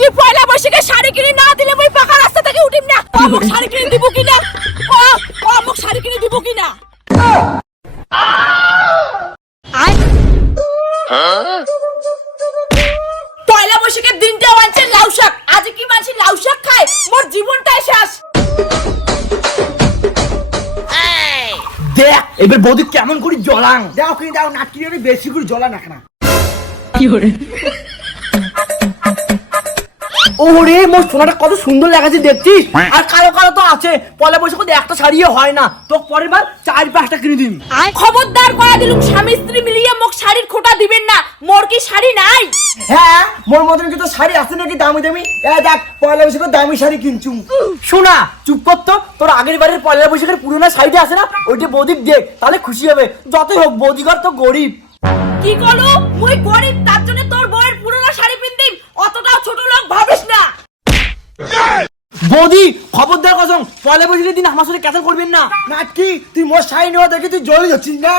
আজই পয়লা বৈশাখে শাড়ি কিনে না দিলে মই পাকা রাস্তা থেকে উঠিম না। অমুক শাড়ি কিনে দিব কিনা? ও অমুক শাড়ি কিনে দিব কিনা? পয়লা বৈশাখের দিনটা মানছে লাউ শাক। আজ কি মানছি? লাউ শাক খায়। মোর জীবনটাই শেষ দেখ এবার বৌদি কেমন করে জ্বলাং দাও কি দাও নাটকি বেশি করে জ্বলা না। কেনা ওরে মোর সোনাটা কত সুন্দর লাগাচ্ছে দেখছিস? আর কালো কালো তো আছে। পয়লা বৈশাখ তো একটা শাড়িও হয় না। তো পরের বার চার পাঁচটা কিনে দিন খবরদার করা দিলুম স্বামী স্ত্রী মিলিয়ে মোক শাড়ির খোটা দিবেন না। মোর কি শাড়ি নাই? হ্যাঁ মোর মতন কি তো শাড়ি আছে নাকি দামি দামি? এ দেখ পয়লা বৈশাখে দামি শাড়ি কিনছুম। শোনা চুপ কর তো। তোর আগের বারের পয়লা বৈশাখের পুরোনো শাড়িটা আছে না? ওইটা বৌদিক দেখ তাহলে খুশি হবে। যতই হোক বৌদিঘর তো গরিব। কি করল? মুই গরিব তার জন্য তোর বউয়ের পুরনো শাড়ি পিনদিম অতটাও ছোট লোক ভাবিস না বৌদি খবরদার কসম পয়লা বৈশাখের দিন আমার সাথে ক্যান্সেল করবেন না। নাটকি তুই মোর শাড়ি নেওয়া দেখে তুই জ্বলে যাচ্ছিস না?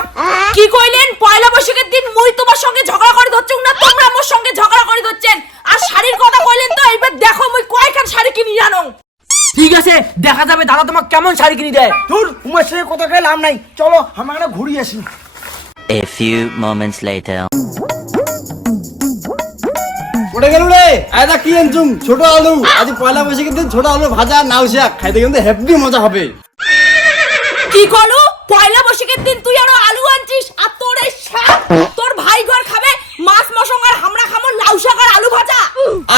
কি কইলেন? পয়লা বৈশাখের দিন মুই তোমার সঙ্গে ঝগড়া করে ধরছুম না তোমরা মোর সঙ্গে ঝগড়া করে ধরছেন। আর শাড়ির কথা কইলেন তো এবার দেখো মুই কয়খান শাড়ি কিনি জানো? ঠিক আছে দেখা যাবে দাদা তোমাকে কেমন শাড়ি কিনে দেয়। তোর উমের সাথে কথা কয়ে লাভ নাই। চলো আমরা ঘুরিয়ে আসি। A few moments later. ওটা গেল রে। আয়দা কি আনছুম? ছোট আলু। আজ পয়লা বৈশাখের দিন ছোট আলু ভাজা নাও শাক। খাইতে কিন্তু হেভি মজা হবে। কি করল পয়লা বৈশাখের দিন তুই আরও আলু আনছিস আর তোর এই শাক তোর ভাই ঘর খাবে মাছ মশং আর আমরা খাব লাউ শাক আর আলু ভাজা।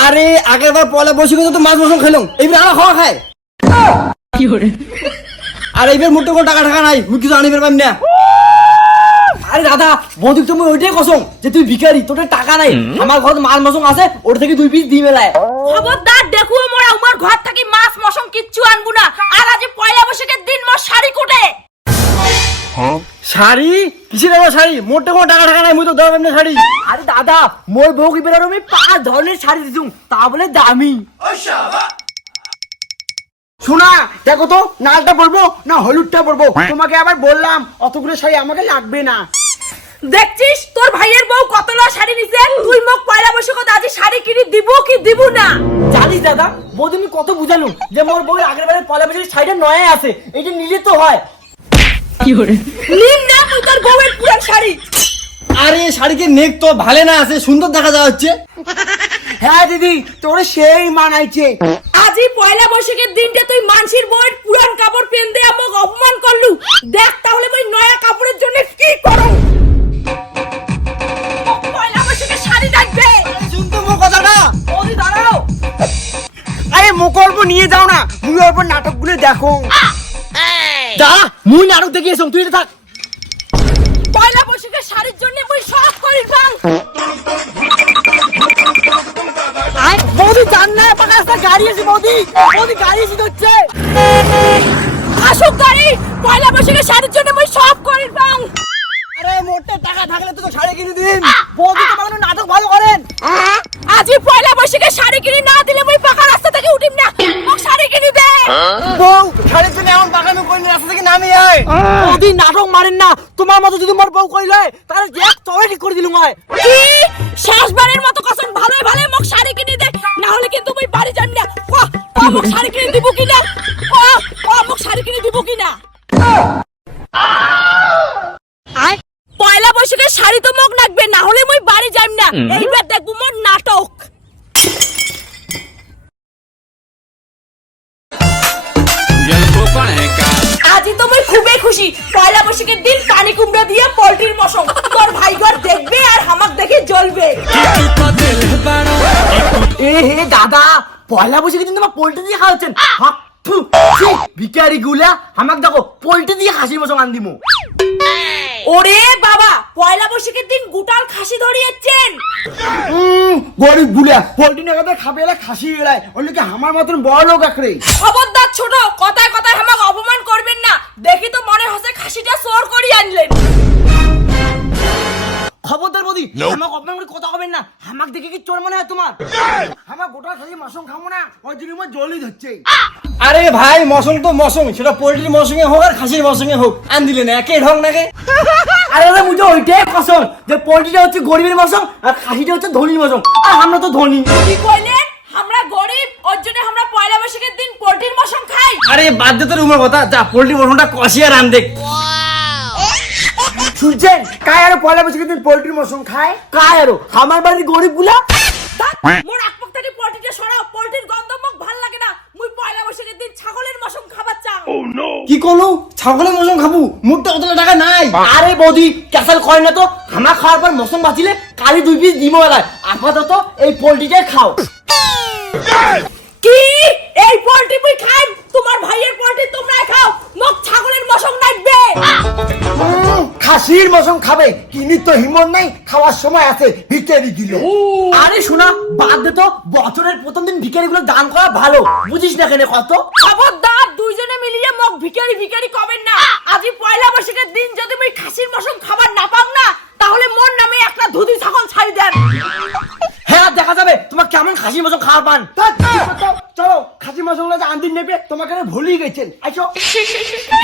আরে আগের বার পয়লা বৈশাখে তো মাছ মশন খেলাম। এইবার আরও খাওয়া খায়। আর এইবার মোটে কোনো টাকা টাকা নাই। মুই কিছু আনিবার পারি না। আরে দাদা বৌদিক তুমি ওইটাই কসম যে তুই ভিখারি তোর টাকা নাই। আমার ঘরে মাল মশং আছে ওর থেকে দুই পিস দিয়ে বেলায় খবরদার দেখো মোরা আমার ঘর থেকে মাছ মশং কিচ্ছু আনব না। আর আজ পয়লা বৈশাখের দিন মোর শাড়ি কোটে। শাড়ি কিসের আবার শাড়ি মোটে কোনো টাকা টাকা নাই মুই তো পারি শাড়ি আরে দাদা মোর বউ কি বেরোর আমি পাঁচ ধরনের শাড়ি দিছুম তা বলে দামি। শোনা দেখো তো নালটা পরবো না হলুদটা পরবো? তোমাকে আবার বললাম অতগুলো শাড়ি আমাকে লাগবে না। দেখছিস? তোর ভাইয়ের বউ কতলা শাড়ি নিছে? তুই মোক পয়লা বৈশাখত আজি শাড়ি কিনে দিব কি দিব না? জানিস দাদা বৌদি কত বুঝালুম যে মোর বউয়ের আগের বারে পয়লা বছরের শাড়িটা নয় আছে এইটা নিলে তো হয়। কি করে? নিম না তুই তোর বউয়ের পুরান শাড়ি। আরে শাড়িকে নেক তো ভালো না আছে সুন্দর দেখা যাওয়া হচ্ছে। হ্যাঁ দিদি তোর সেই মানাইছে আজি পয়লা বৈশাখের দিনটা তুই মানসির বউয়ের পুরান কাপড় পেন্দে আমাক অপমান করলু। দেখ তাহলে মই নয়া কাপড়ের জন্য কি করো নিয়ে যাও না। মুই অল্প নাটকগুলো দেখো। দা মুই নাটক দেখে এসো তুই এটা থাক। পয়লা বৈশাখের শাড়ির জন্য মই সব করি ভাঙ বৌদি জান না পাকা রাস্তা গাড়ি আছে বৌদি। বৌদি গাড়ি এসে হচ্ছে আসুক গাড়ি পয়লা বৈশাখের শাড়ির জন্য মই সব করি ভাঙ আরে মোটে টাকা থাকলে তো শাড়ি কিনে দিন। বৌদি তোমার কোনো নাটক ভালো করেন। আজি পয়লা বৈশাখের শাড়ি কিনে না দিলে মই পাকা রাস্তা থেকে উঠিম না মোক শাড়ি কিনে দে বউ শাড়ির জন্য এমন বাগানো করিনি রাস্তা থেকে নামে আয় বৌদি নাটক মারেন না তোমার মতো যদি মোর বউ কইলে তাহলে যে তবে ঠিক করে দিলুম হয় কি? শেষবারের মতো কসম ভালোই ভালোই মোক শাড়ি কিনে দে না হলে কিন্তু মই বাড়ি যাম না। ক ক মোক শাড়ি কিনে দিব ক? আজি তো মই খুবই খুশি। পয়লা বৈশাখের দিন পানি কুমড়া দিয়ে পোল্ট্রির মশং তোর ভাই ঘর দেখবে আর হামাক দেখে জ্বলবে। এ হে দাদা পয়লা বৈশাখের দিন তোমার পোল্ট্রি দিয়ে খাওয়াচ্ছেন? ভিকারি গুলা আমাকে দেখো পোল্ট্রি দিয়ে হাসি মতো আন দিমু ওরে বাবা পয়লা বৈশাখের দিন গুটাল খাসি ধরিয়েছেন। গরিবগুলা পোল্ট্রি না কথা খাবে এলা খাসি এলাই অন্যকে আমার মতন বড় লোক আঁকড়ে। খবরদার ছোট কথায় কথায় হামাক অপমান করবেন না। দেখি তো মনে হচ্ছে খাসিটা সোর করি আনলেন। খবরদার বদি আমাকে অপমান করে কথা হবেন না। আমাকে দেখে কি চোর মনে হয় তোমার? আমার গোটা খাসি মাসম খাব না ওই জন্য আমার জলই ধরছে। আরে ভাই মশং তো মশং সেটা পোল্ট্রির মৌসুমে হোক আর খাসির মৌসুমে হোক। আন দিলে না একে ঢং নাকে। আরে দাদা মুঝে ওইটাই কসম যে পোল্ট্রিটা হচ্ছে গরিবের মশং আর খাসিটা হচ্ছে ধনীর মশং আর আমরা তো ধনী। কি কইলেন? আমরা গরিব ওর জন্য আমরা পয়লা বৈশাখের দিন পোল্ট্রির মশং খাই। আরে বাদ দে তোর উমর কথা। যা পোল্ট্রি পোল্ট্রির মৌসুমটা আর আন দেখ। শুনছেন? কায় আরও পয়লা বৈশাখের দিন পোল্ট্রির মশং খায়? কায় আরও? আমার বাড়ির গরিবগুলা কি করল ছাগলের মশন খাব। মুখটা অতটা টাকা নাই? আরে বৌদি ক্যাসাল করে না তো। হামা খাওয়ার পর মশন বাঁচিলে কালি দুই পিস ডিমও এলায়। আপাতত এই পোল্ট্রিটাই খাও। কি? এই পোল্ট্রি মুই খাই তোমার ভাইয়ের পোল্ট্রি তোমরাই খাও। মোক ছাগলের মশম লাগবে। খাসির মশন খাবে। কিনি তো হিমন নাই খাওয়ার সময় আছে ভিতরে দিল আরে শোনা বাদ দে তো বছরের প্রথম দিন ভিখারিগুলো দান করা ভালো। বুঝিস না কেন কত? দুইজনে ভিখারি ভিখারি কবেন না? আজি পয়লা বৈশাখের দিন যদি মুই খাসির মশম খাবার না পাও না তাহলে মোর নামে একটা ধুতি ছাগল ছাড়ি দেন। হ্যাঁ দেখা যাবে তোমার কেমন খাসি মশন খাওয়ার পান? চলো খাসি মশনগুলো যে আন্দিন নেবে তোমাকে ভুলেই গেছেন। আইসো।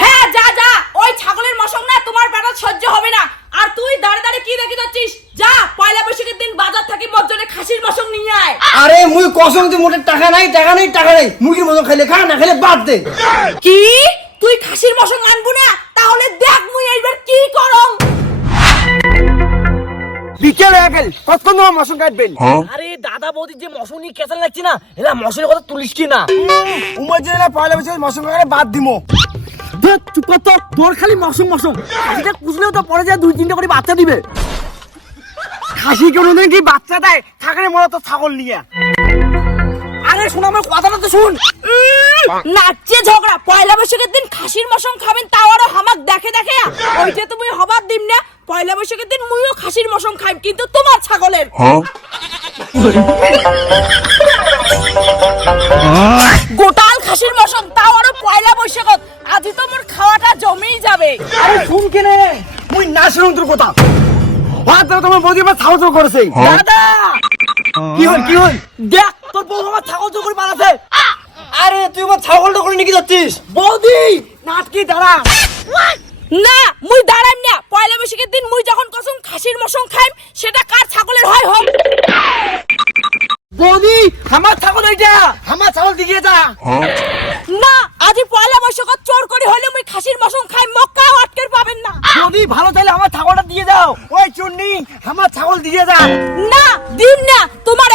হ্যাঁ যা যা ওই ছাগলের মশম না তোমার পেটত সহ্য হবে না। আর তুই দাঁড়ে দাঁড়ে কি দেখে যাচ্ছিস? যা পয়লা বৈশাখের দিন বাজার থেকে মোর জন্য খাসির মশম নিয়ে আয়। আরে মুই কসম যে মোটের টাকা নাই টাকা নেই টাকা নেই। মুরগির মতন খাইলে খা না খাইলে বাদ দে। কি? তুই খাসির মশম আনব না তাহলে দেখ মুই এইবার কি করম। বিকেল হয়ে গেল কতক্ষণ তোমার মশন কাটবেন? আরে দাদা বৌদি যে মশনি কেসাল লাগছে না এরা মশনের কথা তুলিস কি না? উমর জেলা পয়লা বছর মশন কাটে বাদ দিমো। চুপ কর তো তোর খালি মশম মশম খাসিটা পুষলেও তো পরে যায় দুই তিনটে করে বাচ্চা দিবে। খাসি কোনোদিন কি বাচ্চা দেয়? থাকলে মনে তো ছাগল নিয়ে। আরে শোন আমার কথাটা তো শুন। নাচছে ঝগড়া পয়লা বৈশাখের দিন খাসির মশম খাবেন তাও আরও হামাক দেখে দেখে ওইটা তুমি হবার দিম না। পয়লা বৈশাখের দিন মুইও খাসির মশম খাইম কিন্তু তোমার ছাগলের। গোটাল খাসির মশম তাও আরও পয়লা বৈশাখত। আজি তো মোর খাওয়াটা জমেই যাবে। আরে শুন কেনে মুই না শুনুন তোর কথা। হ্যাঁ তো তোমার বৌদি আমার ছাগল চোর করেছে। দাদা! কি হল কি হল? দেখ তোর বউ আমার ছাগল চুকুর বানাছে আরে তুই আমার ছাগলটা করে নিয়ে যাচ্ছিস? বৌদি নাটকি দাঁড়া না মুই দাঁড়াম না। পয়লা বৈশাখের দিন মুই যখন কসম খাসির মশম খাইম সেটা কার ছাগলের হয় হোক বৌদি আমার ছাগল এইটা। আমার ছাগল দিকে যা। না আজি পয়লা বৈশাখত চোর করে হলে মুই খাসির মশম খাই মক্কা আটকের পাবেন না। যদি ভালো চাইলে আমার ছাগলটা দিয়ে যাও। ওই চুন্নি আমার ছাগল দিয়ে যা। না দিন না। তোমার